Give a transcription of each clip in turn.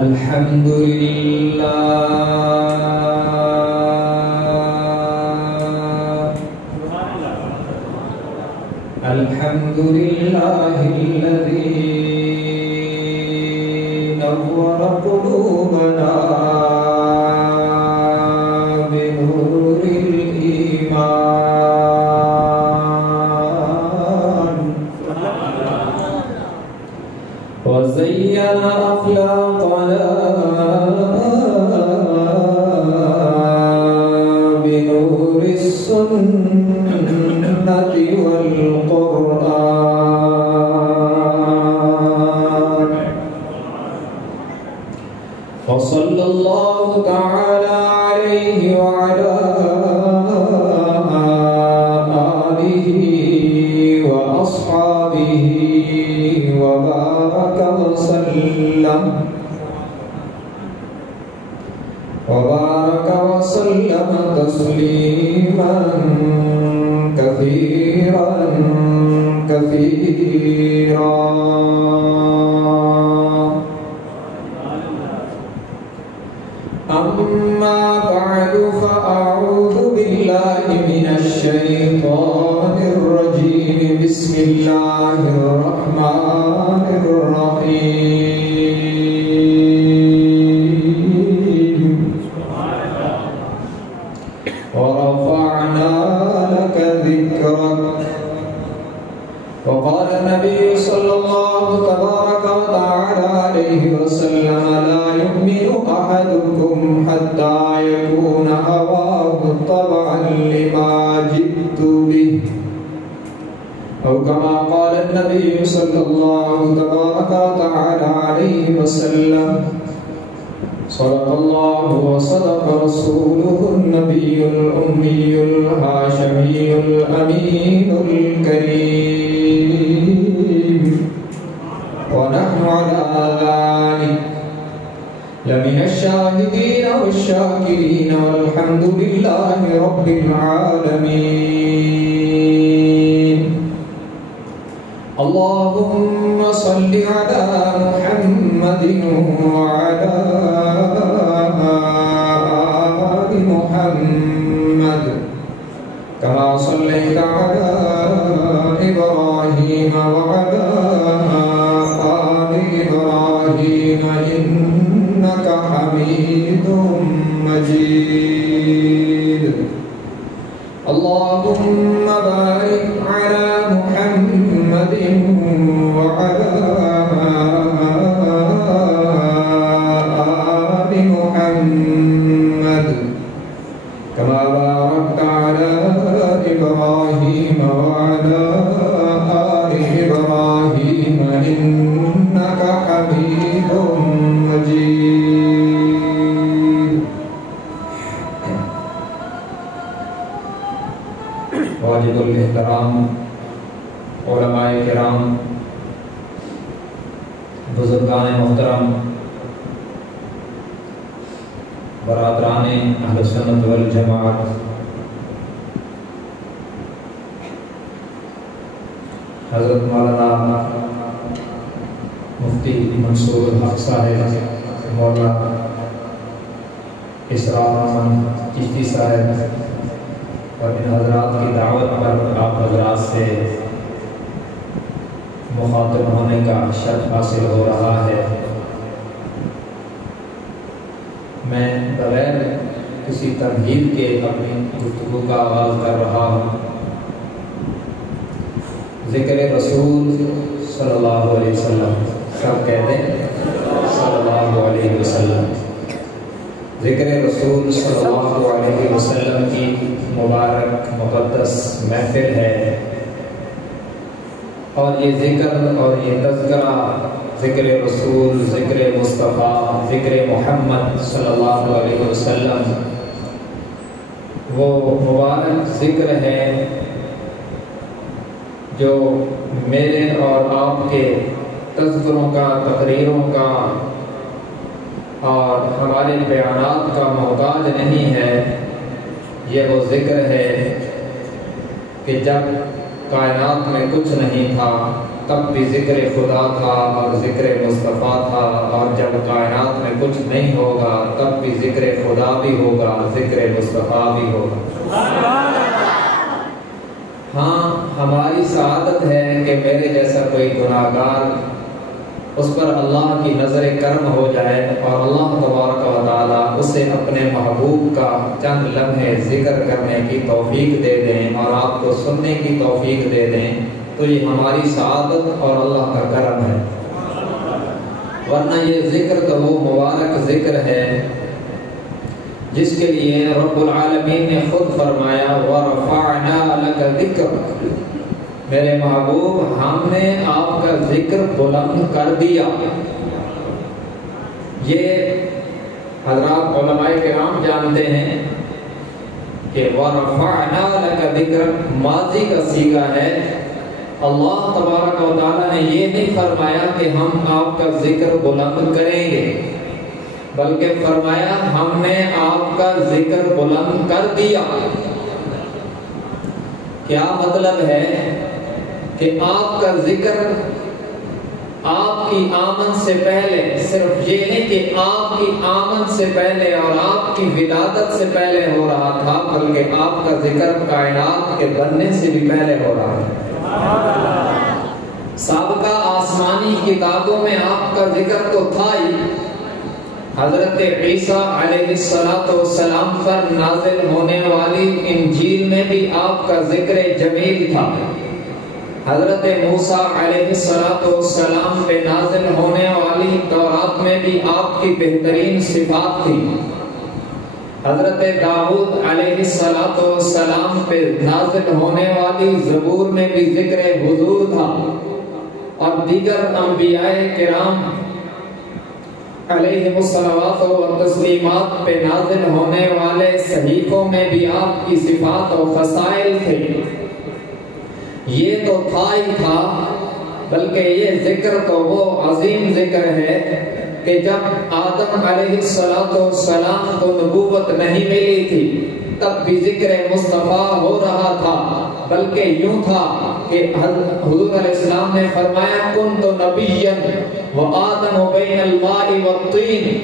الحمد لله الحمد لله الذي نور قلوبنا بنور الإيمان وزين أخلاقنا بنور السنة والقرآن وصلى الله تعالى عليه وعلى آله وأصحابه وبارك وسلم تسليما كثيرا كثيرا. أما بعد فأعوذ بالله من الشيطان الرجيم. بسم الله الرحمن الرحيم. ورفعنا لك ذكرك. وقال النبي صلى الله تبارك وتعالى عليه وسلم: لا يؤمن أحدكم حتى يكون هواه طبعا لما جئت به، أو كما قال النبي صلى الله تبارك وتعالى عليه وسلم. صدق الله وصدق رسوله النبي الأمي الهاشمي الأمين الكريم، ونحن على ذلك لمن الشاهدين والشاكرين، والحمد لله رب العالمين. اللهم صل على محمد وعلى آل محمد كما صليت على إبراهيم وعلى آل إبراهيم إنك حميد مجيد. اللهم بارك على محمد وعلى آل محمد كما باركت على إبراهيم وعلى آل إبراهيم إنك حميد مجيد. واجب الاحترام علماء کرام، بزرگان محترم، برادران اہل سنت والجماعت، حضرت مولانا مفتی منصور الحق صاحب، مولانا اسرار احمد چشتی صاحب، اور ان حضرات کی دعوت پر آپ حضرات سے مخاطب ہونے کا شرف حاصل ہو رہا ہے. میں بغیر کسی تمہید کے اپنی گفتگو کا آغاز کر رہا ہوں. ذکر رسول صلی اللہ علیہ وسلم، سب کہتے ہیں صلی اللہ علیہ وسلم. ذکر رسول صلی اللہ علیہ وسلم کی مبارک مقدس محفل ہے، اور یہ ذکر اور یہ تذکرہ، ذکر رسول، ذکر مصطفیٰ، ذکر محمد صلی اللہ علیہ وسلم، وہ مبارک ذکر ہے جو میرے اور آپ کے تذکروں کا، تقریروں کا اور ہمارے بیانات کا محتاج نہیں ہے. یہ وہ ذکر ہے کہ جب کائنات میں کچھ نہیں تھا تب بھی ذکر خدا تھا اور ذکر مصطفیٰ تھا، اور جب کائنات میں بھی ذکر خدا بھی ہوگا، ذکر مصطفیٰ بھی ہوگا۔ ہاں ہماری سعادت ہے کہ میرے جیسا کوئی گناہگار اس پر اللہ کی نظر کرم ہو جائے اور اللہ تبارک و تعالیٰ اسے اپنے محبوب کا چند لمحے ذکر کرنے کی توفیق دے دیں اور آپ کو سننے کی توفیق دے دیں، تو یہ ہماری سعادت اور اللہ کا کرم ہے۔ ورنہ یہ ذکر تو وہ مبارک ذکر ہے جس کے لیے رب العالمین نے خود فرمایا وَرَفَعْنَا لَكَ ذِكْرَكَ، میرے محبوب ہم نے آپ کا ذکر بلند کر دیا۔ یہ حضرات علماء کرام جانتے ہیں کہ وَرَفَعْنَا لَكَ ذِكْرَكَ ماضی کا صیغہ ہے۔ اللہ تبارک و تعالیٰ نے یہ نہیں فرمایا کہ ہم آپ کا ذکر بلند کریں گے، بلکہ فرمایا ہم نے آپ کا ذکر بلند کر دیا۔ کیا مطلب ہے کہ آپ کا ذکر آپ کی آمد سے پہلے، صرف یہ نہیں کہ آپ کی آمد سے پہلے اور آپ کی ولادت سے پہلے ہو رہا تھا، بلکہ آپ کا ذکر کائنات کے بننے سے بھی پہلے ہو رہا ہے۔ سابقہ آسمانی کتابوں میں آپ کا ذکر تو تھا ہی، حضرت عیسیٰ علیہ السلام پر نازل ہونے والی انجیل میں بھی آپ کا ذکر جمیل تھا، حضرت موسیٰ علیہ السلام پہ نازل ہونے والی تورات میں بھی آپ کی بہترین صفات تھی، حضرت داؤد علیہ السلام پہ نازل ہونے والی زبور میں بھی ذکر حضور تھا، اور دیگر انبیاء کرام علیہ الصلوات و تسلیمات پہ نازل ہونے والے صحیفوں میں بھی آپ کی صفات و خصائل تھے۔ یہ تو تھا ہی تھا، بلکہ یہ ذکر تو وہ عظیم ذکر ہے کہ جب آدم علیہ السلام کو نبوت نہیں ملی تھی تب بھی ذکر مصطفیٰ ہو رہا تھا، بلکہ یوں تھا کہ حضور علیہ السلام نے فرمایا کنت نبیا وآدم بین الماء والطین،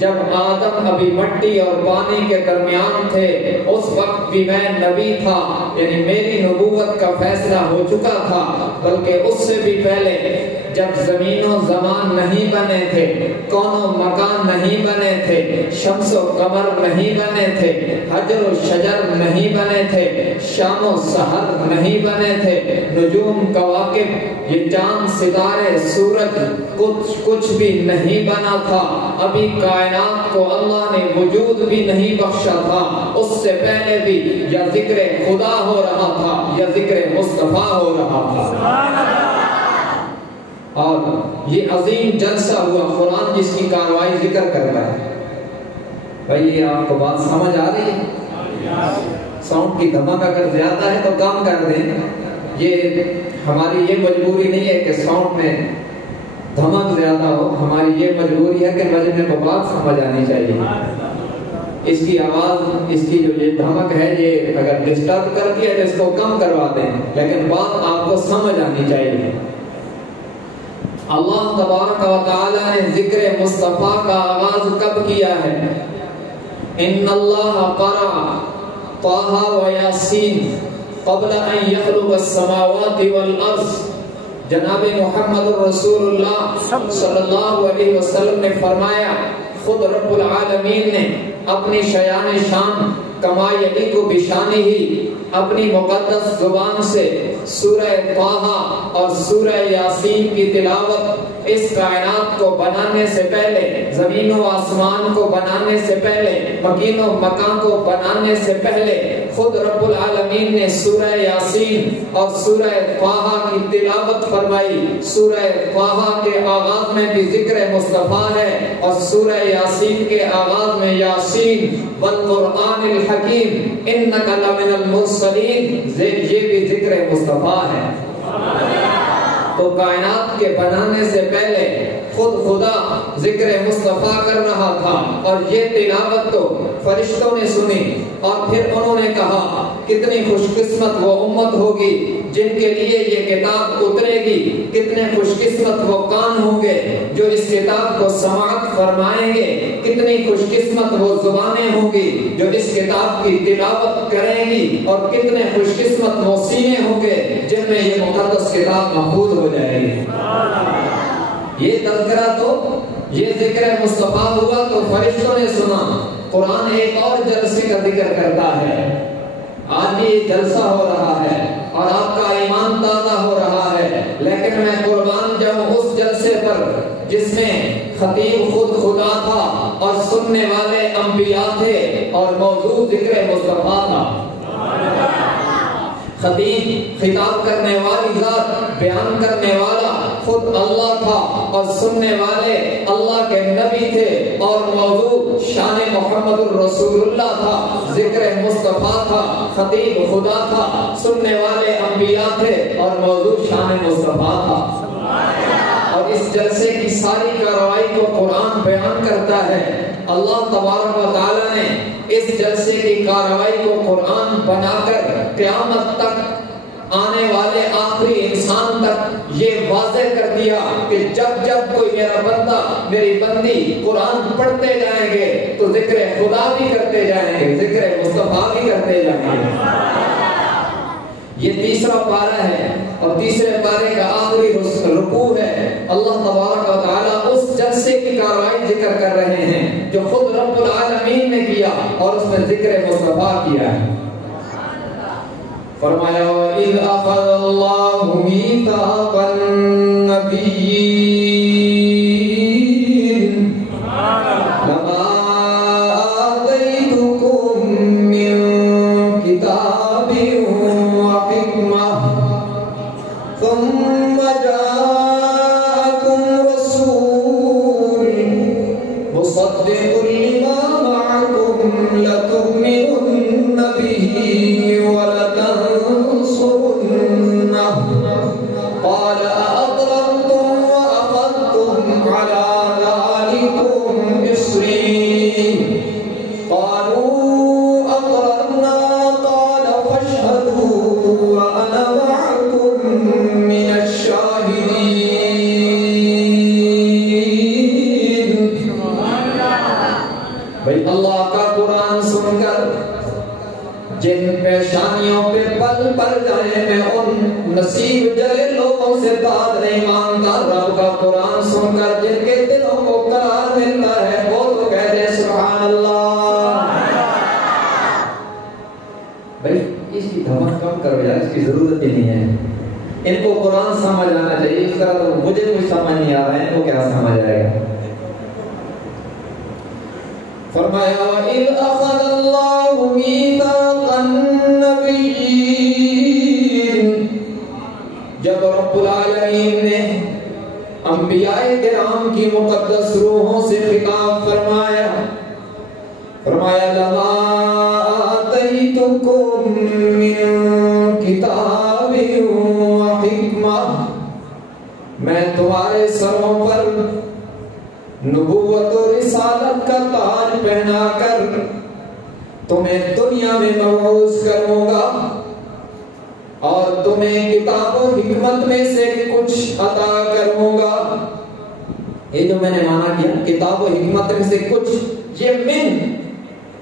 جب آدم ابھی مٹی اور پانی کے درمیان تھے اس وقت بھی میں نبی تھا، یعنی میری نبوت کا فیصلہ ہو چکا تھا، بلکہ اس سے بھی پہلے جب زمین و زمان نہیں بنے تھے، کون و مکان نہیں بنے تھے، شمس و قمر نہیں بنے تھے، حجر و شجر نہیں بنے تھے، شام و سحر نہیں بنے تھے، نجوم کواکب یہ چاند ستارے سورج کچھ بھی نہیں بنا تھا، ابھی کائنات کو اللہ نے وجود بھی نہیں بخشا تھا، اس سے پہلے بھی یا ذکر خدا ہو رہا تھا یا ذکر مصطفیٰ ہو رہا تھا۔ اور یہ عظیم جلسہ ہوا قرآن جس کی کاروائی ذکر کرتا ہے۔ بھائی یہ آپ کو بات سمجھ آ رہی ہے؟ ساؤنڈ کی دھمک اگر زیادہ ہے تو کم کر دیں، یہ ہماری یہ مجبوری نہیں ہے کہ ساؤنڈ میں دھمک زیادہ ہو، ہماری یہ مجبوری ہے کہ مجمع کو بات سمجھ آنی چاہیے۔ اس کی آواز، اس کی جو یہ دھمک ہے یہ اگر ڈسٹرب کرتی ہے تو اس کو کم کروا دیں، لیکن بات آپ کو سمجھ آنی چاہیے۔ اللہ تبارک و تعالی نے ذکر مصطفیٰ کا آغاز کب کیا ہے؟ ان اللہ قرأ طٰہٰ و یاسین قبل ان یخلق السماوات والارض، جناب محمد رسول اللہ صلی اللہ علیہ وسلم نے فرمایا، خود رب العالمین نے اپنی شیان شان کما یلیق بشانہ ہی اپنی مقدس زبان سے سورہ طٰہٰ اور سورہ یاسین کی تلاوت اس کائنات کو بنانے سے پہلے، زمین و آسمان کو بنانے سے پہلے، مکین و مکان کو بنانے سے پہلے خود رب العالمین نے سورہ یاسین اور سورہ طٰہٰ کی تلاوت فرمائی۔ سورہ طٰہٰ کے آغاز میں بھی ذکر مصطفیٰ ہے اور سورہ یاسین کے آغاز میں یاسین والقرآن الحکیم انک لمن المرسلین، یہ بھی ذکر مصطفیٰ ہے۔ تو کائنات کے بنانے سے پہلے خود خدا ذکر مصطفیٰ کر رہا تھا، اور یہ تلاوت تو فرشتوں نے سنی، اور پھر انہوں نے کہا کتنی خوش قسمت وہ امت ہوگی جن کے لیے یہ کتاب اترے گی، کتنے خوش قسمت وہ کان ہوں گے جو اس کتاب کو سماعت فرمائیں گے کتنی خوش قسمت وہ زبانیں ہوں گی جو اس کتاب کی تلاوت کریں گی، اور کتنے خوش قسمت وہ سینے ہوں گے جن میں یہ مقدس کتاب محفوظ ہو جائے گی۔ یہ تذکرہ تو، یہ ذکر مصطفیٰ ہوا تو فرشتوں نے سنا۔ قرآن ایک اور جلسے کا ذکر کرتا ہے۔ آج بھی یہ جلسہ ہو رہا ہے اور آپ کا ایمان تازہ ہو رہا ہے، لیکن میں قربان جاؤں اس جلسے پر جس میں خطیب خود خدا تھا اور سننے والے انبیاء تھے اور موضوع ذکر مصطفیٰ تھا۔ خطیب خطاب کرنے والی ذات، بیان کرنے والا خود اللہ تھا اور سننے والے اللہ کے نبی تھے، اور موضوع شان محمد الرسول اللہ تھا، ذکر مصطفیٰ تھا۔ خطیب خدا تھا، سننے والے انبیاء تھے اور موضوع شان مصطفیٰ تھا۔ اور اس جلسے کی ساری کارروائی کو قرآن بیان کرتا ہے۔ اللہ تبارک و تعالی نے اس جلسے کی کارروائی کو قرآن بنا کر قیامت تک آنے والے آخری انسان تک یہ واضح کر دیا کہ جب جب کوئی میرا بندہ، میری بندی قرآن پڑھتے جائیں گے تو ذکر خدا بھی کرتے جائیں گے، ذکر مصطفیٰ بھی کرتے جائیں گے۔ یہ تیسرا پارہ ہے اور تیسرے پارے کا آخری رکوع ہے۔ اللہ تبارک و تعالیٰ اس جلسے کی کارروائی ذکر کر رہے ہیں جو خود رب العالمین نے کیا اور اس میں ذکر مصطفیٰ کیا ہے۔ فرمایا وَإِذْ أَخَذَ اللَّهُ مِيثَاقَ النَّبِيِّينَ لَمَا آتَيْتُكُم مِّن كِتَابٍ وَحِكْمَةٍ ثُمَّ جَاءَكُمْ رَسُولٌ مُصَدِّقٌ لِّمَا مَعَكُمْ لَتُؤْمِنُنَّ بِهِ قال أأقررتم وأخذتم على ذلكم إصري قالوا أقررنا قال فاشهدوا وأنا معكم من الشاهدين۔ بھئی اللہ کا قرآن سن کر جن پیشانیوں پہ پل پل جائے میں ان نصیب جلے لوگوں سے بات نہیں مانتا۔ رب کا قرآن سن کر جن کے دلوں کو قرار ملتا ہے وہ تو کہہ دے سبحان اللہ۔ بھائی اس کی دھمک کم کرو یار، اس کی ضرورت ہی نہیں ہے۔ ان کو قرآن سمجھ آنا چاہیے، اس طرح تو مجھے کوئی سمجھ نہیں آ رہا ہے، ان کو کیا سمجھ آئے گا۔ فرمایا وَإِذْ أَخَذَ اللَّهُ مِيثَاقَ النَّبِيِّينَ، جب رب العالمین نے انبیاء کرام کی مقدس روحوں سے خطاب فرمایا، فرمایا لَمَا آتَيْتُكُم مِّن كِتَابٍ وَحِكْمَةٍ، میں تمہارے سروں پر نبوت و رسالت کا تاج پہنا کر تمہیں دنیا میں مبعوث کروں گا اور تمہیں کتاب و حکمت میں سے کچھ عطا کروں گا۔ یہ جو میں نے مانا کیا کتاب و حکمت میں سے کچھ، یہ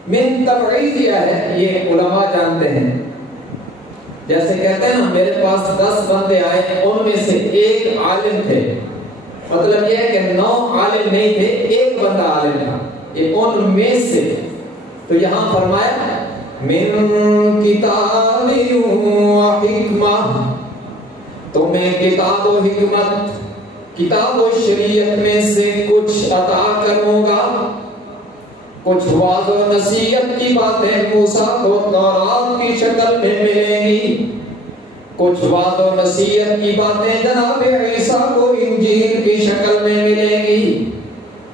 من تبعیضیہ ہے، یہ علماء جانتے ہیں۔ جیسے کہتے ہیں نا میرے پاس 10 بندے آئے، ان میں سے ایک عالم تھے، مطلب یہ ہے کہ 9 عالم نہیں تھے، ایک بندہ عالم تھا، یہ ان میں سے۔ تو یہاں فرمایا من کتاب و حکمہ، تمہیں کتاب و حکمت، کتاب و شریعت میں سے کچھ عطا کروں گا۔ کچھ وعظ و نصیحت کی باتیں موسیٰ کو تورات کی شکل میں ملیں گی، کچھ وعظ و نصیحت کی باتیں جناب عیسیٰ کو انجیل کی شکل میں ملیں گی،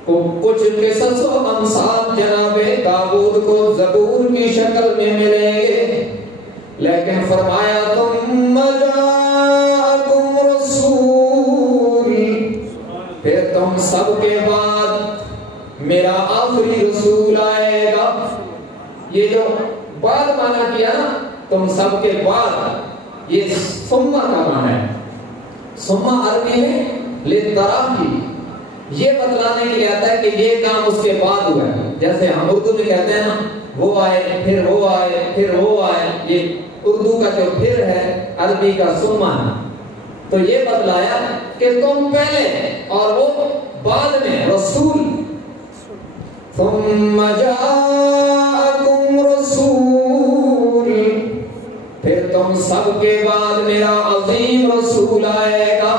کچھ قصص و امثال جناب داؤد کو زبور کی شکل میں ملیں گے۔ لیکن فرمایا ثم جاءکم رسول، پھر تم سب کے بعد میرا آخری رسول آئے گا۔ یہ جو بعد مانا کیا نا تم سب کے بعد، یہ ثم کا معنی ہے۔ ثم عربی میں للتراخی، یہ بتلانے کے لیے آتا ہے کہ یہ کام اس کے بعد ہوا ہے. جیسے ہم اردو میں کہتے ہیں نا وہ آئے پھر وہ آئے پھر وہ آئے، یہ اردو کا جو پھر ہے عربی کا ثم ہے. تو یہ بتلایا کہ تم پہلے اور وہ بعد میں رسول. ثم جاءکم رسول، پھر تم سب کے بعد میرا عظیم رسول آئے گا.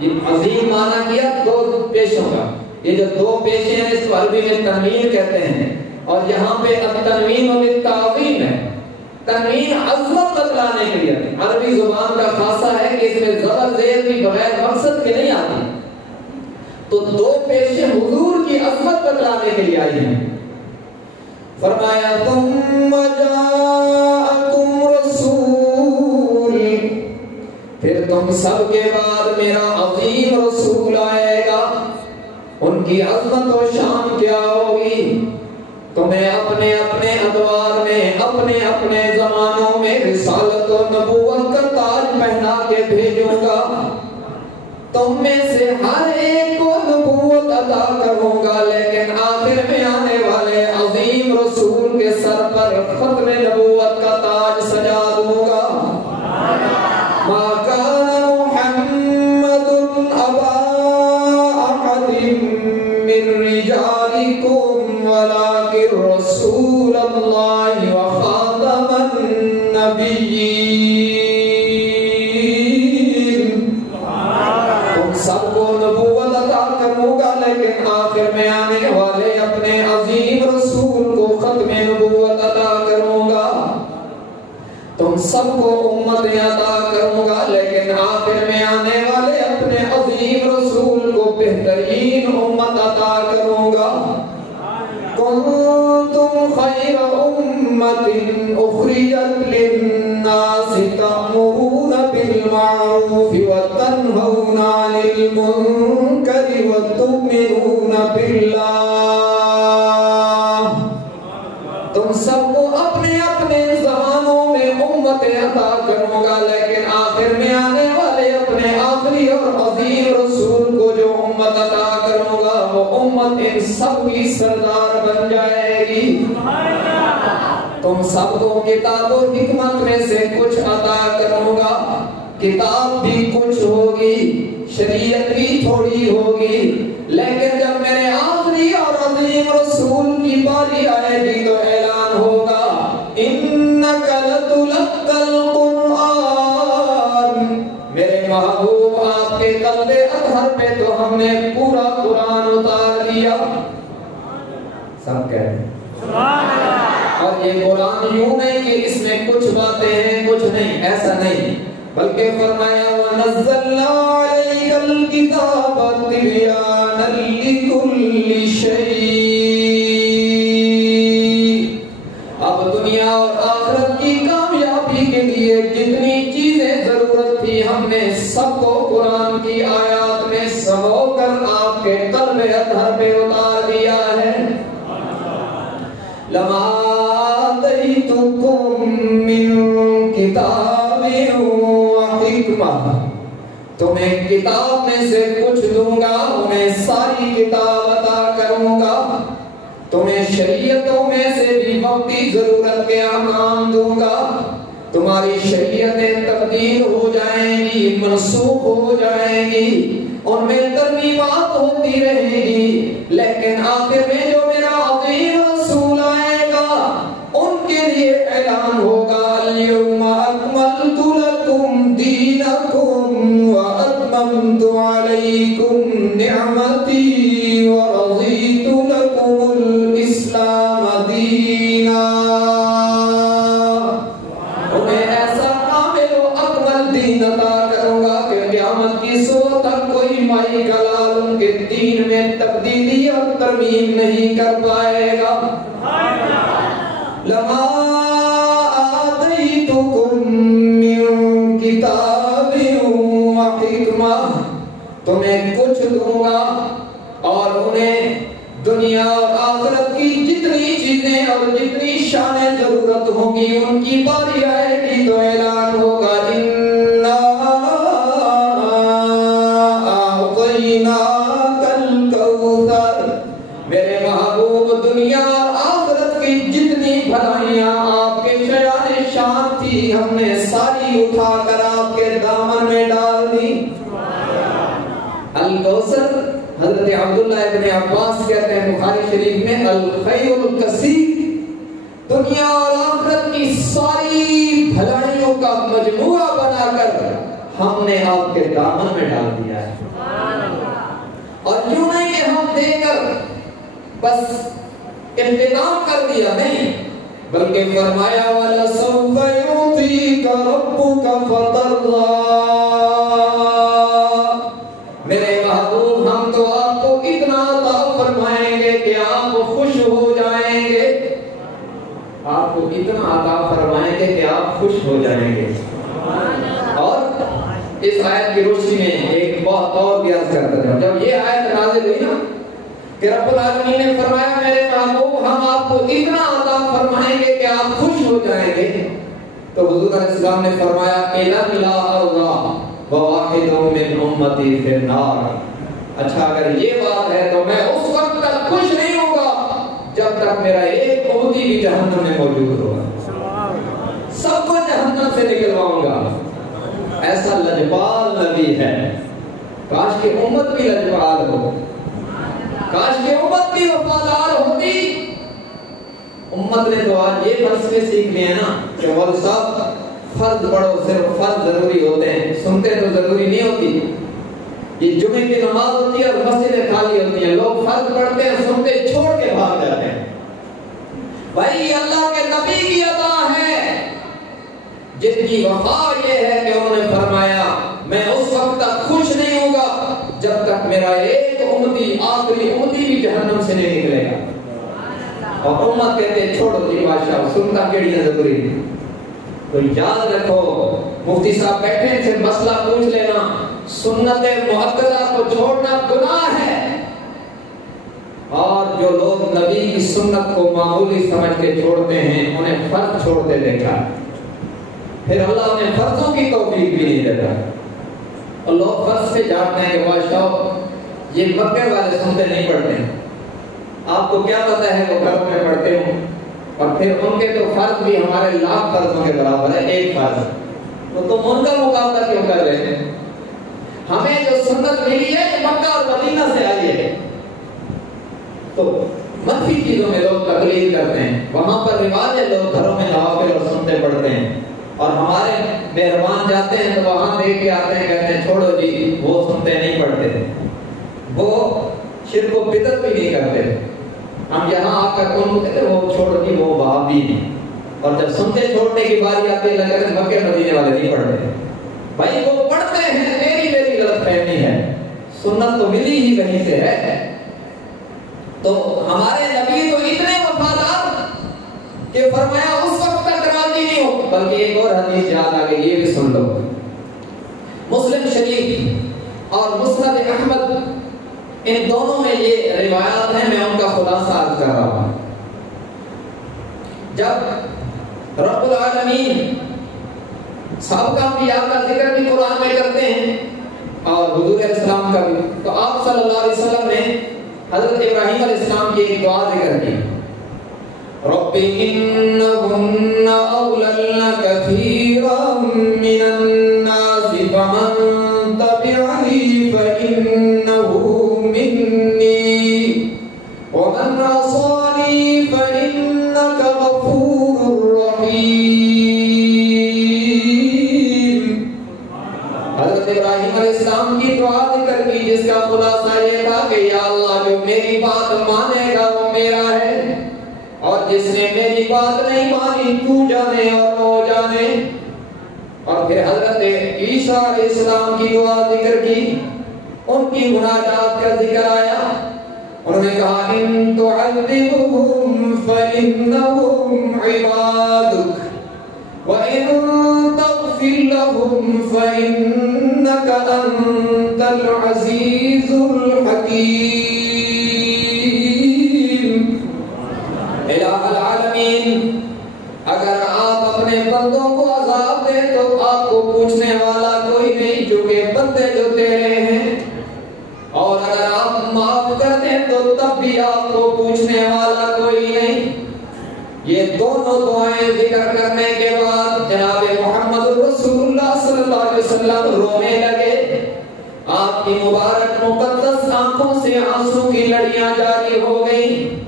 یہ عظیم معنی کیا دو پیشوں کا. یہ جو دو پیشیں ہیں اس کو عربی میں تنوین کہتے ہیں، اور یہاں پہ التنوین بالتعظیم ہے. تنوین عظمت بتلانے کے لیے. عربی زبان کا خاصہ ہے کہ اس میں زبر زیر بھی بغیر مقصد کے نہیں آتی. تو دو پیشیں حضور کی عظمت بتلانے کے لیے آئی ہیں. فرمایا ثم جاءکم رسول، پھر تم سب کے بعد میرا عظیم رسول آئے گا. ان کی عظمت و شان کیا ہوگی؟ تمہیں اپنے اپنے ادوار میں اپنے اپنے زمانوں میں رسالت و نبوت کا تاج پہنا کے بھیجوں گا. تم میں سے ہر ایک کو نبوت عطا کروں گا، لیکن آخر میں آنے والے عظیم رسول کے سر پر ختم نبوت کا تاج سجا دوں گا. ما کان محمد ابا احد من رجالکم ولکن رسول اللہ وخاتم النبیین. تم سب کو نبوت عطا کروں گا، لیکن آخر میں آنے والے اپنے عظیم رسول کو ختم نبوت عطا کروں گا. تم سب کو امت عطا کروں گا، لیکن آخر میں آنے والے اپنے عظیم رسول کو بہترین امت عطا کروں گا. کنتم خیر امت اخرجت للناس تأمرون بالمعروف وتنہون عن المنکر وتؤمنون باللہ. تم سب کو اپنے اپنے زمانوں میں امت عطا کروں گا، لیکن آخر میں آنے والے اپنے آخری اور عظیم رسول کو جو امت عطا کروں گا وہ امت ان سب کی سردار بن جائے گی. تم سب کو کتاب و حکمت میں سے کچھ عطا کروں گا. کتاب بھی کچھ ہوگی، شریعت بھی تھوڑی ہوگی، لیکن جب میرے آخری اور عظیم رسول کی باری آئے گی تو اعلان ہوگا انک لتلقی القرآن. میرے محبوب آپ کے قلب اطہر پہ تو ہم نے پورا قرآن اتار دیا. سب کہہ رہے ہیں اور یہ قرآن یوں نہیں کہ اس میں کچھ باتیں ہیں کچھ نہیں، ایسا نہیں، بلکہ فرمایا وَنَزَّلْنَا عَلَيْكَ الْكِتَابَ تِبْيَانًا لِكُلِّ شَيْءٍ. اب دنیا اور آخرت کی کامیابی کے لیے جتنی چیزیں ضرورت تھی ہم نے سب کو قرآن کی آیات میں سمو کر آپ کے قلب اطہر پہ اتار دیا ہے. لَمَا آتَيْتُكُم مِّن کِتَابٍ وَحِکْمَةٍ، تمہیں کتاب میں سے کچھ دوں گا، انہیں ساری کتاب عطا کروں گا. تمہیں شریعتوں میں سے بھی وقتی ضرورت کے احکام دوں گا. تمہاری شریعتیں تبدیل ہو جائیں گی، منسوخ ہو جائیں گی، ان میں ترمیمات ہوتی رہے گی، لیکن آخر میں جو میرا عظیم رسول آئے گا ان کے لیے اعلان ہوگا اليوم اکملت لکم دینکم واتممت علیکم نعمتی ورضیت لکم الاسلام دینا. انہیں ایسا کامل و اکمل دین عطا کروں گا کہ قیامت کی صبح تک کوئی مائی کا لال ان کے دین میں تبدیلی اور ترمیم نہیں کر پائے گا. لما آتیتکم من کتاب وحکمہ، تمہیں کچھ دوں گا اور انہیں دنیا اور آخرت کی جتنی چیزیں اور جتنی شانیں ضرورت ہوں گی ان کی باری آئے گی تو اعلان ہوگا انا اعطیناک میرے محبوب دنیا اور آخرت کی جتنی بھلائیاں آپ کے شایان شان تھی ہم نے ساری اٹھا کر آپ کے دامن میں ڈال دی۔ الکوثر حضرت عبداللہ ابن عباس کہتے ہیں بخاری شریف میں الخیر الکثیر، دنیا اور آخرت کی ساری بھلائیوں کا مجموعہ بنا کر ہم نے آپ کے دامن میں ڈال دیا ہے۔ اور یوں نہیں کہ ہم دے کر بس انتظام کر دیا، نہیں، بلکہ فرمایا وَلَسَوْفَ يُعْطِيكَ رَبُّكَ فَتَرْضَىٰ، میرے محبوب ہم تو آپ کو اتنا عطا فرمائیں گے کہ آپ خوش ہو جائیں گے، آپ کو اتنا عطا فرمائیں گے کہ آپ خوش ہو جائیں گے۔ اور اس آیت کی روشنی میں ایک بات اور بیان کرتا ہوں، جب یہ آیت نازل ہوئی نا کہ رب العالمین نے فرمایا میرے محبوب ہم آپ کو اتنا عطا فرمائیں گے کہ آپ خوش ہو جائیں گے، تو حضور علیہ السلام نے فرمایا اِلَّا لَا أَرْضَىٰ وَوَاحِدٌ مِّنْ أُمَّتِي فِي النَّارِ، اچھا اگر یہ بات ہے تو میں اس وقت تک خوش نہیں ہوں گا جب تک میرا ایک امتی بھی جہنم میں موجود ہوگا، سب کو جہنم سے نکلواؤں گا۔ ایسا لجپال نبی ہے، کاش کہ امت بھی لجپال ہو، کاش کہ امت بھی وفادار ہوتی۔ امت نے تو آج یہ فلسفے سیکھ لیے نا کہ مولوی صاحب فرض پڑھو، صرف فرض ضروری ہوتے ہیں، سنتے تو ضروری نہیں ہوتی۔ یہ جمعے کی نماز ہوتی ہے اور مسجدیں خالی ہوتی ہیں، لوگ فرض پڑھتے ہیں، سنتے چھوڑ کے بھاگ جاتے ہیں۔ بھائی یہ اللہ کے نبی کی عطا ہے جن کی وفا یہ ہے کہ انہوں نے فرمایا میں اس وقت تک خوش نہیں ہوں گا جب تک میرا ایک امتی، آخری امتی بھی جہنم سے نہیں نکلے گا۔ اور امت کہتے ہیں چھوڑو جی بادشاہ، سنتا کیڑی ہے ضروری، تو یاد رکھو مفتی صاحب بیٹھے ان سے مسئلہ پوچھ لینا، سنت مؤکدہ کو چھوڑنا گناہ ہے، اور جو لوگ نبی کی سنت کو معمولی سمجھ کے چھوڑتے ہیں انہیں فرض چھوڑتے دیکھا، پھر اللہ انہیں فرضوں کی توفیق بھی نہیں دیتا۔ اور لوگ فرض سے جانتے ہیں کہ بادشاہ یہ مکے والے سنتے نہیں پڑھتے ہیں، آپ کو کیا پتا ہے وہ گھروں میں پڑھتے ہوں، اور پھر ان کے تو فرض بھی ہمارے لاکھ فرضوں کے برابر ہے، ایک فرض، تو تم ان کا مقابلہ کیوں کر رہے ہیں؟ ہمیں جو سنت ملی ہے یہ مکہ اور مدینہ سے آئی ہے، تو منفی چیزوں میں لوگ تقلید کرتے ہیں، وہاں پر رواج ہے لوگ گھروں میں نوافل اور سنتے پڑھتے ہیں، اور ہمارے مہربان جاتے ہیں تو وہاں دیکھ کے آتے ہیں کہتے ہیں چھوڑو جی وہ سنتے نہیں پڑھتے، وہ شرک و بدعت بھی نہیں کرتے، ہم یہاں آ کر کون کہتے ہیں وہ چھوڑو جی وہ وہابی ہیں، اور جب سنتے چھوڑنے کی باری آتی ہے لگتا ہے مکے مدینے والے نہیں پڑھتے، بھائی وہ پڑھتے ہیں، میری غلط فہمی ہے، سنت تو ملی ہی وہیں سے ہے۔ تو ہمارے نبی تو اتنے وفادار کہ فرمایا اس وقت تک راضی نہیں ہو، بلکہ ایک اور حدیث یاد آ گئی، یہ بھی سن لو، مسلم شریف اور مسند احمد ان دونوں میں یہ روایات ہیں، میں ان کا خلاصہ عرض کر رہا ہوں۔ جب رب العالمین سابقہ انبیاء کا ذکر بھی قرآن میں کرتے ہیں اور حضور علیہ السلام کا بھی، تو آپ صلی اللہ علیہ وسلم نے حضرت ابراہیم علیہ السلام کی ایک دعا ذکر کی، رب انہن اضللن کثیرا من الناس فمن تبعنی فانہ منی ومن عصانی فانک غفور رحیم۔ حضرت ابراہیم علیہ السلام کی دعا ذکر کی جس کا خلاصہ یہ تھا کہ یا اللہ جو میری بات مانے گا وہ میرا ہے، اور جس نے میری بات نہیں مانی تو جانے اور وہ جانے۔ اور پھر حضرت عیسیٰ علیہ السلام کی دعا ذکر کی، ان کی مناجات کا ذکر آیا، انہوں نے کہا ان تعذبهم فإنهم عبادك وإن تغفر لهم فإنك أنت العزيز الحكيم۔ الہ العالمین اگر آپ اپنے بندوں کو عذاب دیں تو آپ کو پوچھنے والا کوئی نہیں چونکہ بندے جو تیرے ہیں، اور اگر آپ معاف کر دیں تو تب بھی آپ کو پوچھنے والا کوئی نہیں۔ یہ دونوں دعائیں ذکر کرنے کے بعد جناب محمد رسول اللہ صلی اللہ علیہ وسلم رونے لگے۔ آپ کی مبارک مقدس آنکھوں سے آنسو کی لڑیاں جاری ہو گئیں،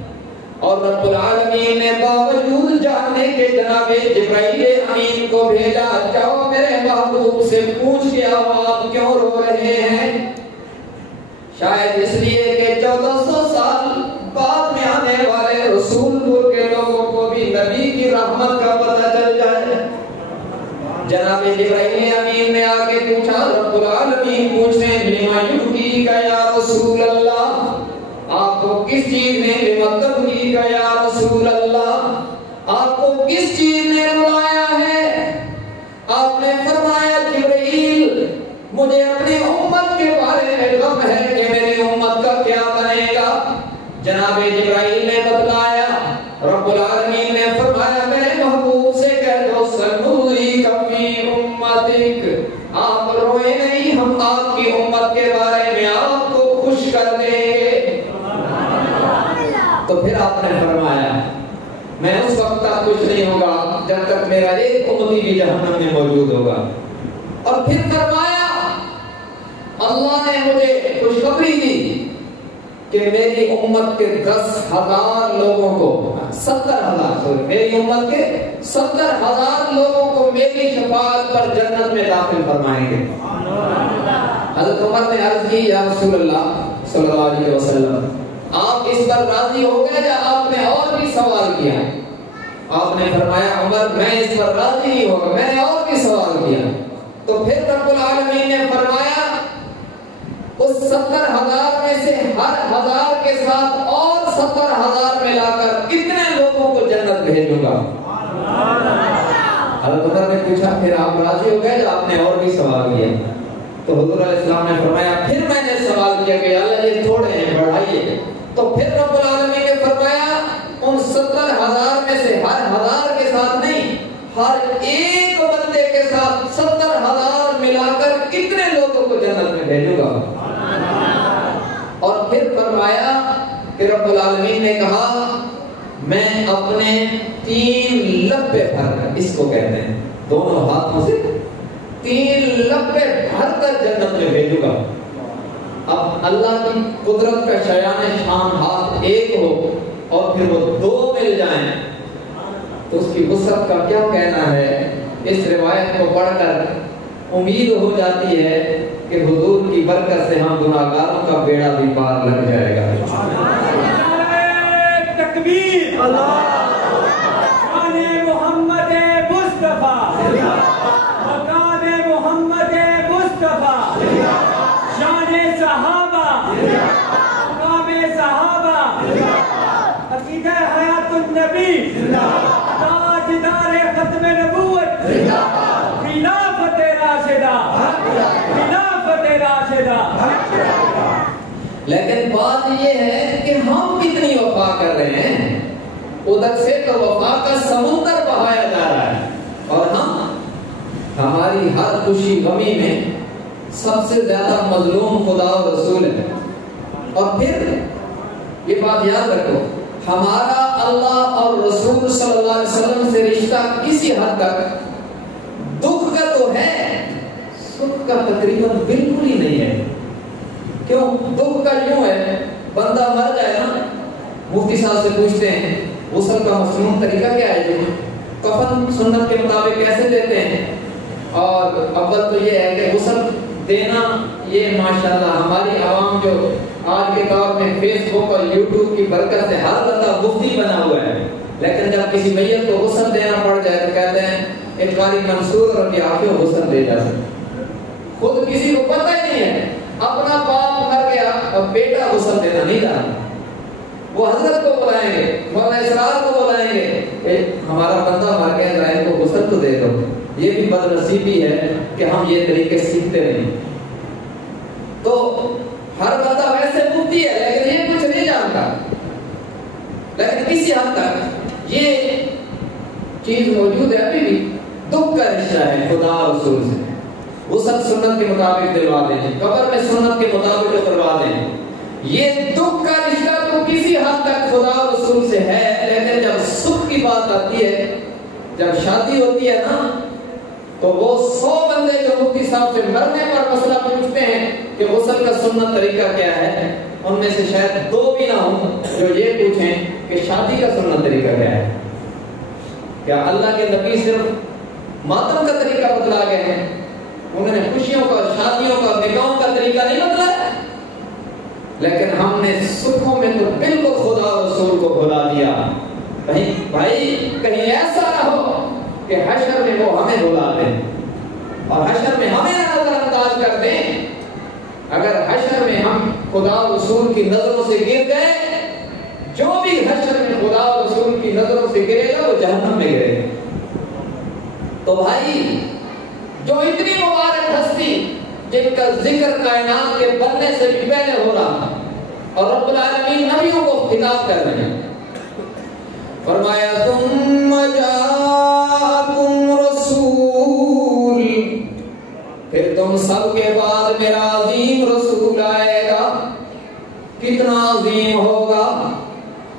اور رب العالمین نے باوجود جاننے کے جناب جبرائیل امین کو بھیجا، جاؤ میرے محبوب سے پوچھ کے آؤ آپ کیوں رو رہے ہیں۔ شاید اس لیے کہ 1400 سال بعد میں آنے والے رسول پور کے لوگوں کو بھی نبی کی رحمت کا پتہ چل جائے۔ جناب جبرائیل امین نے آ کے پوچھا، رب العالمین پوچھیں لما یبکیک یا رسول اللہ، آپ کو کس چیز نے لما تبکیک یا رسول اللہ، آپ کو کس چیز نے رلایا ہے؟ آپ نے فرمایا جبرائیل مجھے اپنی امت کے بارے میں غم ہے کہ میری امت کا کیا بنے گا۔ جناب جبرائیل نے بتلایا، رب العالمین نے فرمایا میرے محبوب سے کہہ دو سنوریک فی امتک، آپ روئے نہیں، ہم آپ کی امت کے بارے میں آپ کو خوش کر دیں گے۔ تو پھر آپ نے فرمایا میں اس وقت تک خوش نہیں ہوگا جب تک میرا ایک امتی بھی جہنم میں موجود ہوگا۔ اور پھر فرمایا اللہ نے مجھے خوشخبری دی کہ میری امت کے 10,000 لوگوں کو 70,000 میری امت کے 70,000 لوگوں کو میری شفاعت پر جنت میں داخل فرمائیں گے۔ حضرت عمر نے عرض کی یا رسول اللہ صلی اللہ علیہ وسلم آپ اس پر راضی ہو گئے یا آپ نے اور بھی سوال کیا؟ آپ نے فرمایا عمر میں اس پر راضی نہیں ہوگا، میں نے اور بھی سوال کیا۔ تو پھر رب العالمین نے فرمایا اس 70,000 میں سے ہر 1000 کے ساتھ اور 70,000 ملا کر کتنے لوگوں کو جنت بھیجوں گا؟ حضرت عمر نے پوچھا پھر آپ راضی ہو گئے یا آپ نے اور بھی سوال کیا؟ تو حضور علیہ السلام نے فرمایا پھر میں نے سوال کیا کہ اللہ یہ تھوڑے ہیں بڑھائیے۔ تو پھر رب العالمین نے فرمایا ان 70,000 میں سے ہر 1000 کے ساتھ نہیں، ہر ایک بندے کے ساتھ 70,000 ملا کر کتنے لوگوں کو جنت میں بھیجوں گا؟ اور پھر فرمایا کہ رب العالمین نے کہا میں اپنے 3 لبے بھر کر، اس کو کہتے ہیں دونوں ہاتھوں سے 3 لبے بھر کر جنت میں بھیجوں گا۔ اب اللہ کی قدرت کا شایان شان ہاتھ ایک ہو اور پھر وہ 2 مل جائیں تو اس کی وسعت کا کیا کہنا ہے۔ اس روایت کو پڑھ کر امید ہو جاتی ہے کہ حضور کی برکت سے ہم گناہگاروں کا بیڑا بھی پار لگ جائے گا۔ تکبیر، شان محمد مصطفیٰ، مقام محمد مصطفیٰ، شان صحابہ، مقام صحابہ، عقیدہ حیات النبی، تاجدار ختم نبوت، خلافت راشدہ، خلافت راشدہ۔ لیکن بات یہ ہے کہ ہم کتنی وفا کر رہے ہیں، ادھر سے تو وفا کا سمندر بہایا جا رہا ہے اور ہماری ہر خوشی غمی میں سب سے زیادہ مظلوم خدا و رسول ہے۔ اور پھر یہ بات یاد رکھو ہمارا اللہ اور رسول صلی اللہ علیہ وسلم سے رشتہ کسی حد تک دکھ کا تو ہے، سکھ کا تقریباً بالکل ہی نہیں ہے۔ کیوں؟ دکھ کا یوں ہے بندہ مر جائے نا، مفتی صاحب سے پوچھتے ہیں غسل کا مسنون طریقہ کیا ہے جی؟ کفن سنت کے مطابق کیسے دیتے ہیں؟ اور اول تو یہ ہے کہ غسل دینا یہ ماشاءاللہ ہماری عوام جو آج کے دور میں فیس بک اور یوٹیوب کی برکت سے ہر بندہ مفتی بنا ہوا ہے، لیکن جب کسی میت کو غسل دینا پڑ جائے تو کہتے ہیں ایک قاری منصور اور آنکھوں غسل دے جا سکتے۔ خود کسی کو پتہ ہی نہیں ہے، اپنا باپ مر گیا اور بیٹا غسل دینا نہیں جانا، وہ حضرت کو بلائیں گے، مولانا اسرار کو بلائیں گے کہ ہمارا بندہ مر گیا ذرا ان کو غسل تو دے دو۔ یہ بھی بدنصیبی ہے کہ ہم یہ طریقے سیکھتے نہیں۔ تو ہر بندہ ویسے مفتی ہے لیکن یہ کچھ نہیں جانتا، لیکن کسی حد تک یہ چیز موجود ہے، ابھی بھی دکھ کا رشتہ ہے خدا رسول سے۔ غسل سنت کے مطابق دلوا دیں، قبر میں سنت کے مطابق کروا دیں، یہ دکھ کا رشتہ تعلق کسی حد تک خدا اور رسول سے ہے، لیکن جب سکھ کی بات آتی ہے، جب شادی ہوتی ہے نا، تو وہ 100 بندے جو مفتی صاحب سے مرنے پر مسئلہ پوچھتے ہیں کہ غسل کا سنت طریقہ کیا ہے، ان میں سے شاید 2 بھی نہ ہوں جو یہ پوچھیں کہ شادی کا سنت طریقہ کیا ہے۔ کیا اللہ کے نبی صرف ماتم کا طریقہ بتلا گئے ہیں؟ انہوں نے خوشیوں کا، شادیوں کا، نکاحوں کا طریقہ نہیں بتلایا، لیکن ہم نے سکھوں میں تو بالکل خدا اور رسول کو بھلا دیا۔ بھائی کہیں ایسا نہ ہو کہ حشر میں وہ ہمیں بھلا دیں اور حشر میں ہمیں نظر انداز کر دیں۔ اگر حشر میں ہم خدا اور رسول کی نظروں سے گر گئے، جو بھی حشر میں خدا اور رسول کی نظروں سے گرے گا وہ جہنم میں گرے گا۔ تو بھائی جو اتنی مبارک ہستی جن کا ذکر کائنات کے بننے سے بھی پہلے ہو رہا اور رب العالمین نبیوں کو خطاب کر رہے ہیں، فرمایا ثم جاءکم رسول، پھر تم سب کے بعد میرا عظیم رسول آئے گا۔ کتنا عظیم ہوگا؟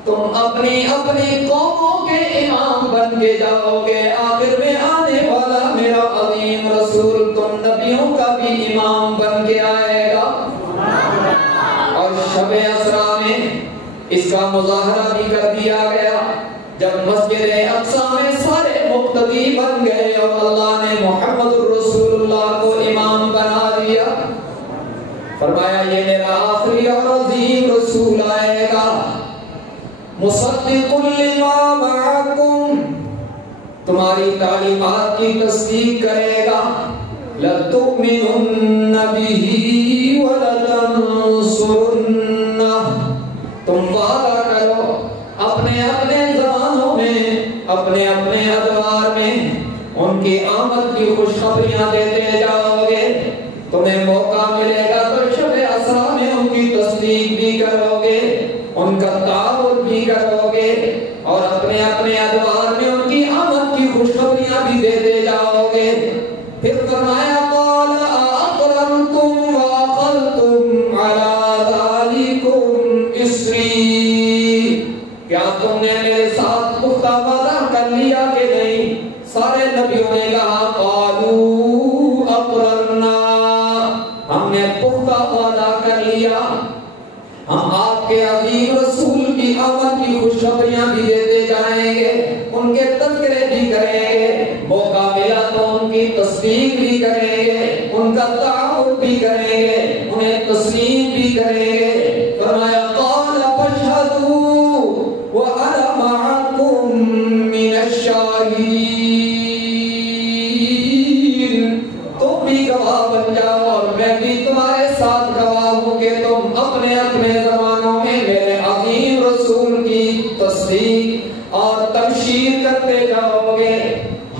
تم اپنی اپنی قوموں کے امام بن کے جاؤ گے، آخر میں آنے والا میرا عظیم رسول تم نبیوں کا بھی امام بن کے آئے گا۔ اور شب اسرا میں اس کا مظاہرہ بھی کر دیا گیا، جب مسجد اقصی میں سارے مقتدی بن گئے اور اللہ نے محمد رسول اللہ کو امام بنا دیا، فرمایا یہ میرا آخری اور عظیم رسول آئے گا، مصدق لما معکم، تمہاری تعلیمات کی تصدیق کرے گا، لَتُؤْمِنُنَّ بِهِ وَلَتَنصُرُنَّهُ، تم وعدہ کرو اپنے اپنے زمانوں میں، اپنے اپنے ادوار میں ان کی آمد کی خوشخبریاں دیتے جاؤ گے، تمہیں موقع ملے گا تو شب اسرا میں ان کی تصدیق بھی کرو گے، ان کا تعاون بھی کرو گے، اور اپنے اپنے ادوار میں ان کی آمد کی خوشخبریاں بھی دیتے جاؤ گے۔ پھر فرمایا قال اقررتم واخذتم على ذلكم اسری، کیا تم نے میرے ساتھ پختہ وعدہ کر لیا کہ نہیں؟ سارے نبیوں نے کہا قالوا اقررنا، ہم نے پختہ وعدہ کر لیا، ہم آپ کے عظیم رسول کی آمد کی خوشخبریاں بھی دیتے جائیں گے، ان کے تذکرے بھی کریں گے، موقع ملا تو ان کی تصدیق بھی کریں گے، ان کا تعاون بھی کریں گے، انہیں تسلیم بھی کریں گے۔ فرمایا قال فاشهدوا وانا معكم من الشاهدين، تم بھی گواہ بن جاؤ اور میں بھی تمہارے ساتھ گواہ ہوں کہ تم اپنے اپنے زمانوں میں میرے عظیم رسول کی تصدیق اور تبشیر کرتے جاؤ گے۔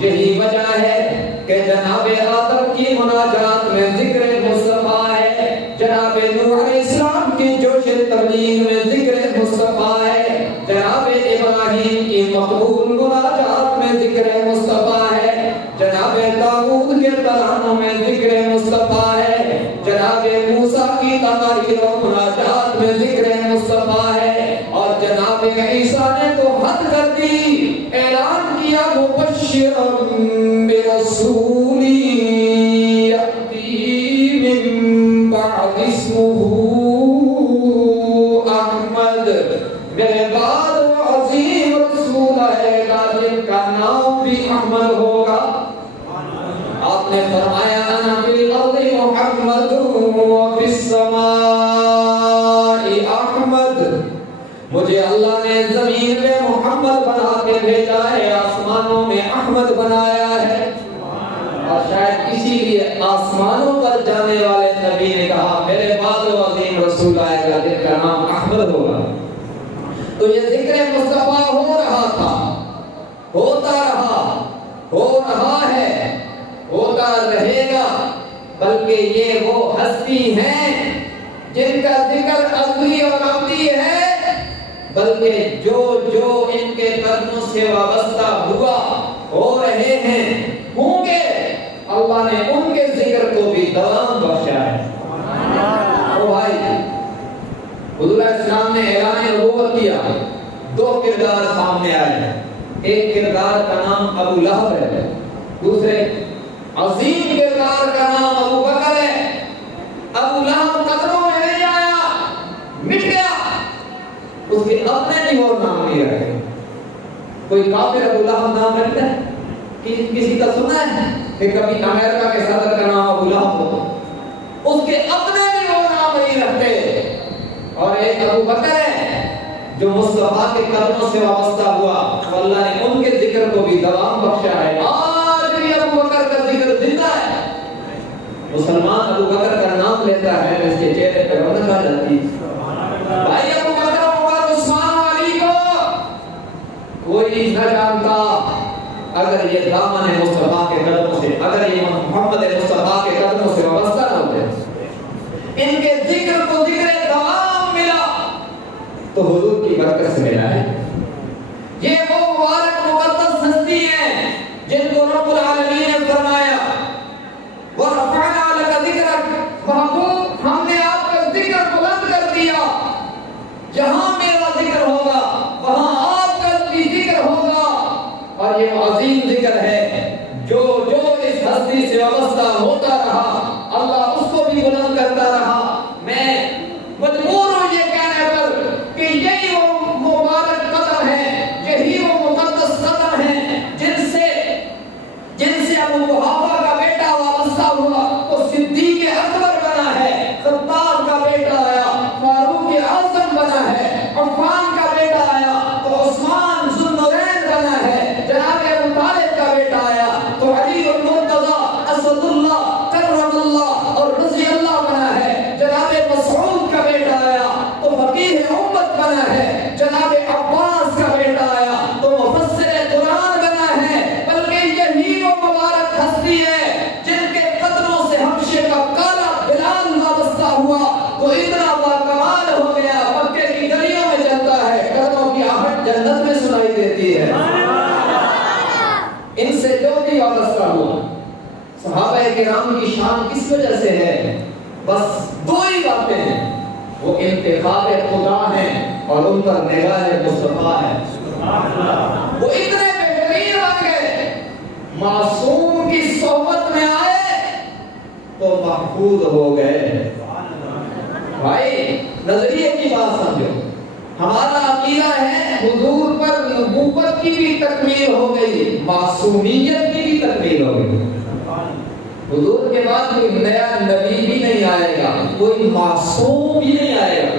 یہی وجہ ہے کہ جناب آدم کی مناجات میں ذکر مصطفیٰ ہے، جناب نوح علیہ السلام کی جوش تبلیغ میں ذکر مصطفیٰ ہے، جناب ابراہیم کی مقبول مناجات میں ذکر مصطفیٰ ہے، جناب داؤد کے ترانوں میں ذکر مصطفیٰ ہے، جناب موسیٰ کی تقاریر و مناجات میں ذکر مصطفیٰ ہے، اور جناب عیسیٰ نے تو حد کر دی، اعلان کیا مبشرا برسول یأتی من بعد اسمہ احمد، میرے بعد وہ عظیم رسول آئے گا جن کا نام بھی احمد ہوگا۔ آپ نے فرمایا انا فی الارض محمد وفی السماء احمد، مجھے اللہ نے زمین میں محمد بنا کے بھیجا ہے، آسمانوں میں احمد بنایا ہے، اور شاید اسی لیے آسمانوں پر جانے والے نبی نے کہا میرے بعد وہ عظیم رسول آئے گا جن کا نام احمد ہوگا۔ تو یہ ذکر مصطفیٰ ہو رہا تھا، ہوتا رہا، ہو رہا ہے، ہوتا رہے گا، بلکہ یہ وہ ہستی ہیں جن کا ذکر ازلی اور ابدی ہے، بلکہ جو جو ان کے قدموں سے وابستہ ہوا، ہو رہے ہیں، ہوں گے، اللہ نے ان کے ذکر کو بھی دوام بخشا ہے۔ او بھائی، حضور اسلام نے اعلان نبوت دو کردار سامنے آئے. ایک کردار کا نام ابو لہب ہے, دوسرے عظیم کردار کا نام ابو بکر ہے. ابو لہب قدروں میں نہیں آیا, مٹ گیا. اس کے اپنے نہیں اور نام نہیں رکھے. کوئی کافر ابو لہب نام رکھتا ہے؟ کسی کا سنا ہے کہ کبھی امریکہ کے صدر کا نام ابو لہب ہو؟ اس کے اپنے بھی وہ نام نہیں رکھتے. اور ایک ابو بکر ہے جو مصطفیٰ کے قدموں سے وابستہ ہوا, اللہ نے ان کے ذکر کو بھی دوام بخشا ہے. آج بھی ابو بکر کا ذکر زندہ ہے. مسلمان ابو بکر کا نام لیتا ہے اس کے چہرے پر رونق آ جاتی ہے. بھائی ابو بکر عمر عثمان علی کو کوئی نہ جانتا اگر یہ دامن مصطفیٰ کے قدموں سے, اگر یہ محمد مصطفیٰ کے قدموں سے وابستہ نہ ہوتے. ان کے ذکر کو ذکر دوام ملا تو حضور کی برکت سے ملا ہے. یہ وہ مبارک مقدس ہستی ہیں جن کو رب العالمین نے فرمایا وَرَفَعْنَا لَكَ ذِكْرَكَ, محبوب ہم نے آپ کا ذکر بلند کر دیا. جہاں میرا ذکر ہوگا وہاں آپ کا بھی ذکر ہوگا. اور یہ عظیم ذکر ہے جو اس ہستی سے وابستہ ہوتا رہا اللہ اس کو بھی بلند کرتا رہا. میں مجبور ہوں یہ کہنے پر کہ یہی وہ مبارک قدر ہے, یہی وہ مقدس قدر ہے جن سے ابو قحافہ کا بیٹا وابستہ ہوا تو صدیق اکبر بنا ہے, خطاب کا بیٹا آیا فاروق اعظم بنا ہے, عفان کا بیٹا آیا تو عثمان ذو النورین بنا ہے, جناب ابو طالب کا بیٹا آیا تو علی المرتضی اسد اللہ کرم اللہ اور رضی اللہ بنا ہے, جناب مسعود کا بیٹا آیا تو فقیہ امت بنا ہے, جناب عباس کا بیٹا آیا تو مفسر قرآن بنا ہے. بلکہ یہی وہ مبارک ہستی ہے جن کے قدموں سے حبشے کا کالا بلال وابستہ ہوا تو اتنا باکمال ہو گیا مکے کی گلیوں میں چلتا ہے, قدموں کی آہٹ جنت میں سنائی دیتی ہے. ان سے جو بھی وابستہ ہوا. صحابہ کرام کی شان کس وجہ سے ہے؟ بس دو ہی باتیں ہیں, وہ انتخاب خدا ہیں اور ان پر نگاہ مصطفیٰ ہے. وہ اتنے بہترین بن گئے, معصوم کی صحبت میں آئے تو محفوظ ہو گئے. بھائی نظریے کی بات سمجھو. ہمارا عقیدہ ہے حضور پر نبوت کی بھی تکمیل ہو گئی, معصومیت کی بھی تکمیل ہو گئی. حضور کے بعد کوئی نیا نبی بھی نہیں آئے گا, کوئی معصوم بھی نہیں آئے گا.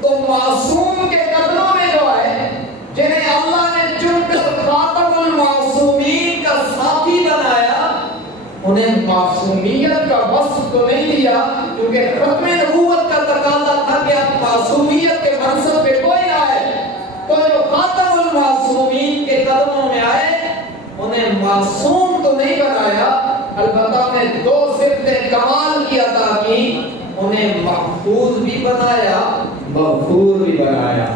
تو معصوم کے قدموں میں جو ہے جنہیں اللہ نے چن کر خاتم المعصومین کا ساتھی بنایا, انہیں معصومیت کا وصف تو نہیں دیا کیونکہ ختم نبوت کا تقاضا تھا کہ اب معصومیت کے منصب پہ کوئی نہ آئے. تو جو خاتم المعصومین کے قدموں میں آئے انہیں معصوم تو نہیں بنایا, البتہ انہیں دو صفتیں کمال کی عطا کی, انہیں محفوظ بھی بنایا مغفور بھی بنایا.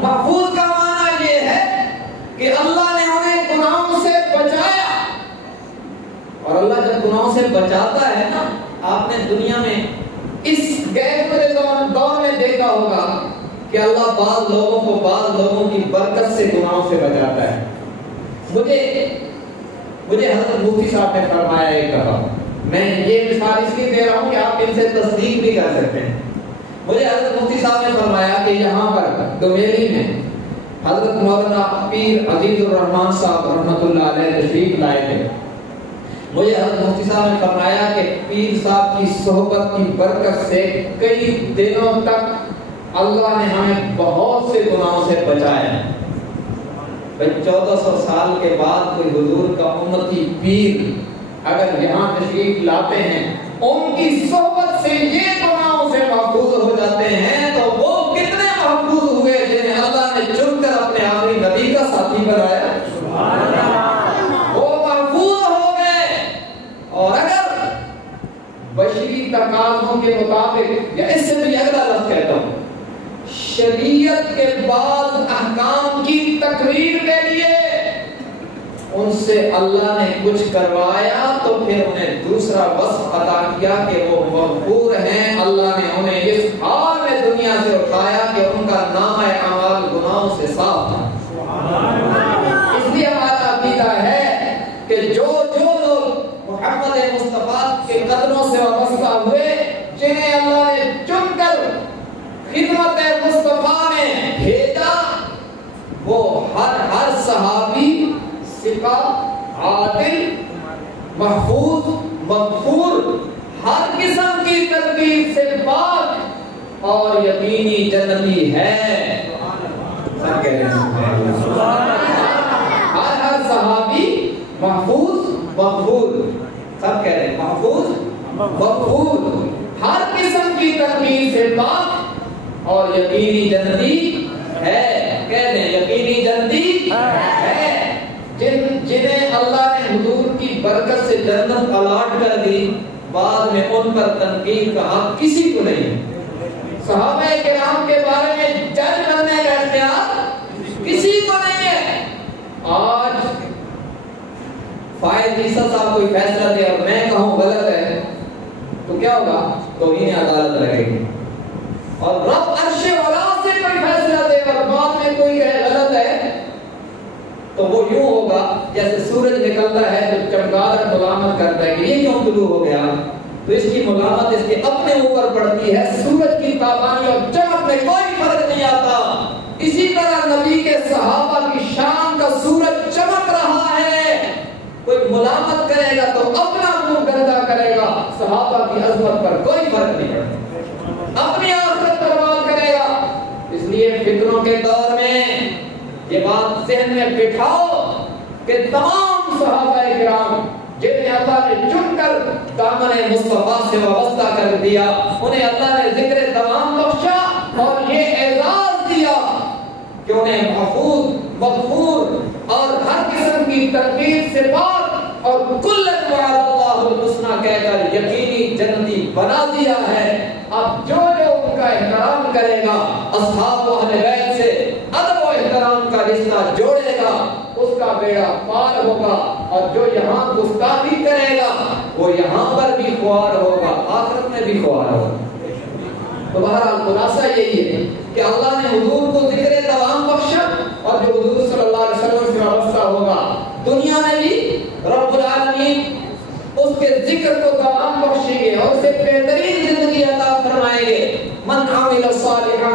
محفوظ کا معنی یہ ہے کہ اللہ نے انہیں گناہوں سے بچایا. اور اللہ جب گناہوں سے بچاتا ہے نا, آپ نے دنیا میں اس غیر گزرے دور میں دیکھا ہوگا کہ اللہ بعض لوگوں کی برکت سے گناہوں سے بچاتا ہے. مجھے حضرت مفتی صاحب نے فرمایا ایک دفعہ, میں یہ مثال اس لیے دے رہا ہوں کہ آپ ان سے تصدیق بھی کر سکتے ہیں. مجھے حضرت مفتی صاحب نے فرمایا کہ یہاں پر دومیلی میں حضرت مولانا پیر عزیز الرحمان صاحب رحمۃ اللہ علیہ تشریف لائے تھے. مجھے حضرت مفتی صاحب نے فرمایا کہ پیر صاحب کی صحبت کی برکت سے کئی دنوں تک اللہ نے ہمیں بہت سے گناہوں سے بچایا. 1400 سال کے بعد کوئی حضور کا امتی پیر اگر یہاں تشریف لاتے ہیں, ان کی صحبت سے یہ گناہوں سے محفوظ ہو جاتے ہیں, تو وہ کتنے محفوظ ہوئے جنہیں اللہ نے چن کر اپنے آخری نبی کا ساتھی بنایا. وہ محفوظ ہو گئے. اور اگر بشری تقاضوں کے مطابق, یا اس سے بھی اگلا لفظ کہتا ہوں, شریعت کے بعض احکام کی تقریر کے لیے ان سے اللہ نے کچھ کروایا تو پھر انہیں دوسرا وصف عطا کیا کہ وہ مغفور ہیں. اللہ نے انہیں اس حال میں دنیا سے اٹھایا کہ ان کا نام سے صاف تھا۔ اس لیے ہمارا عقیدہ ہے کہ جو لوگ محمد مصطفیٰ کے قدموں سے وابستہ ہوئے، جنہیں اللہ نے چن کر خدمت مصطفیٰ میں بھیجا، وہ ہر صحابی ثقہ، عادل، محفوظ، مغفور، ہر قسم کی تکلیف سے پاک اور یقینی جنتی ہے۔ سب کہہ رہے ہیں ہر صحابی محفوظ مغفور، سب کہہ رہے ہیں محفوظ مغفور، ہر قسم کی تکلیف سے پاک اور یقینی جنتی ہے۔ کہہ دیں یقینی جنتی ہے۔ جنہیں اللہ نے حضور کی برکت سے جنت الاٹ کر دی، بعد میں ان پر تنقید کا حق کسی کو نہیں۔ صحابہ کرام کے بارے میں جج کرنے کا اختیار کسی کو نہیں ہے۔ آج فائد عیسیٰ صاحب کوئی فیصلہ دے اور میں کہوں غلط ہے تو کیا ہوگا؟ توہین عدالت رہے گی۔ اور رب عرش والا سے کوئی فیصلہ دے اور بعد میں کوئی کہے غلط ہے تو وہ یوں ہوگا جیسے سورج نکلتا ہے تو چمگادڑ ملامت کرتا ہے کہ یہ کیوں طلوع ہو گیا، تو اس کی ملامت اس کے اپنے اوپر پڑتی ہے۔ سورج کی تابانی اور چمک میں کوئی فرق نہیں آتا۔ اسی طرح نبی کے صحابہ کی شان کا سورج چمک رہا ہے، کوئی ملامت کرے گا تو اپنا منہ گندا کرے گا، صحابہ کی عظمت پر کوئی فرق نہیں پڑتا، اپنی آخرت برباد کرے گا۔ اس لیے فتنوں کے دور میں یہ بات ذہن میں بٹھاؤ کہ تمام صحابہ کرام جنہیں اللہ نے چن کر دامن مصطفیٰ سے وابستہ کر دیا، انہیں اللہ نے ذکر تمام بخشا اور یہ اعزاز دیا کہ انہیں محفوظ، مغفور اور ہر قسم کی تکلیف سے پاک اور کلن وعد اللہ الحسنی کہہ کر یقینی جنتی بنا دیا ہے۔ اب جو ان کا احترام کرے گا، اصحاب و اہل بیت سے ادب و احترام کا رشتہ جوڑے گا، اس کا بیڑا پار ہوگا، اور جو یہاں گستاخی کرے گا وہ یہاں پر بھی خوار ہوگا، آخرت میں بھی خوار ہوگا۔ تو بہرحال خلاصہ یہی ہے کہ اللہ نے حضور کو ذکر تمام بخشا، اور جو حضور صلی اللہ علیہ وسلم سے وابستہ ہوگا دنیا میں بھی رب العالمین اس کے ذکر کو تمام بخشیں گے اور اسے بہترین زندگی عطا فرمائیں گے۔ من عمل صالحا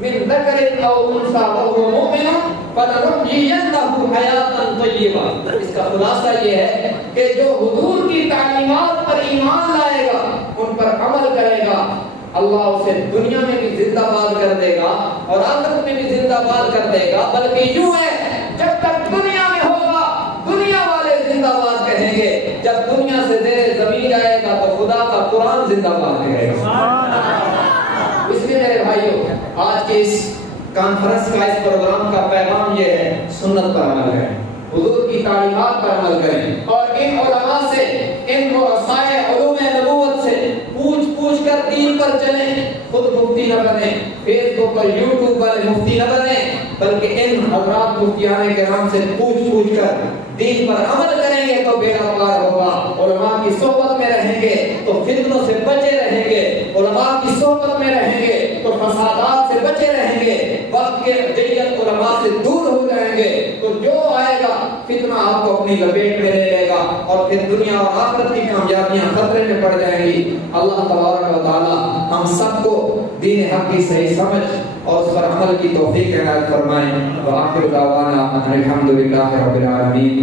من ذکر او انثى وهو مؤمن فلنحيينه حیاتا طیبہ۔ اس کا خلاصہ یہ ہے کہ جو حضور کی تعلیمات پر ایمان لائے گا، ان پر عمل کرے گا، اللہ اسے دنیا میں بھی زندہ باد کر دے گا اور آخرت میں بھی زندہ باد کر دے گا۔ بلکہ یوں ہے جب تک دنیا میں ہوگا دنیا والے زندہ باد کہیں گے، جب دنیا سے زیر زمین جائے گا تو خدا کا قرآن زندہ باد کہے گا۔ اس لیے میرے بھائیوں، آج کے اس کانفرنس کا، اس پروگرام کا پیغام یہ ہے، سنت پر عمل کریں، حضور کی تعلیمات پر عمل کریں، اور ان علماء سے، ان رسائے علوم نبوت سے پوچھ کر دین پر چلیں۔ خود مفتی نہ بنیں، فیس بک اور یوٹیوب والے مفتی نہ بنیں، بلکہ ان حضرات مفتیان کرام سے پوچھ کر دین پر عمل کریں گے تو بیڑا پار ہوگا۔ علماء کی صحبت میں رہیں گے تو فتنوں سے بچے رہیں گے، علماء کی صحبت میں رہیں گے تو فسادات سے بچے رہیں گے، وقت کے جیت علماء سے دور ہو جائیں گے تو جو آئے گا فتنہ آپ کو اپنی لپیٹ میں لے لے گا اور پھر دنیا اور آخرت کی کامیابیاں خطرے میں پڑ جائیں گی۔ اللہ تبارک و تعالی ہم سب کو دین حق کی صحیح سمجھ اور اس پر عمل کی توفیق عنایت فرمائیں۔ وآخر دعوانا الحمدللہ رب العالمین۔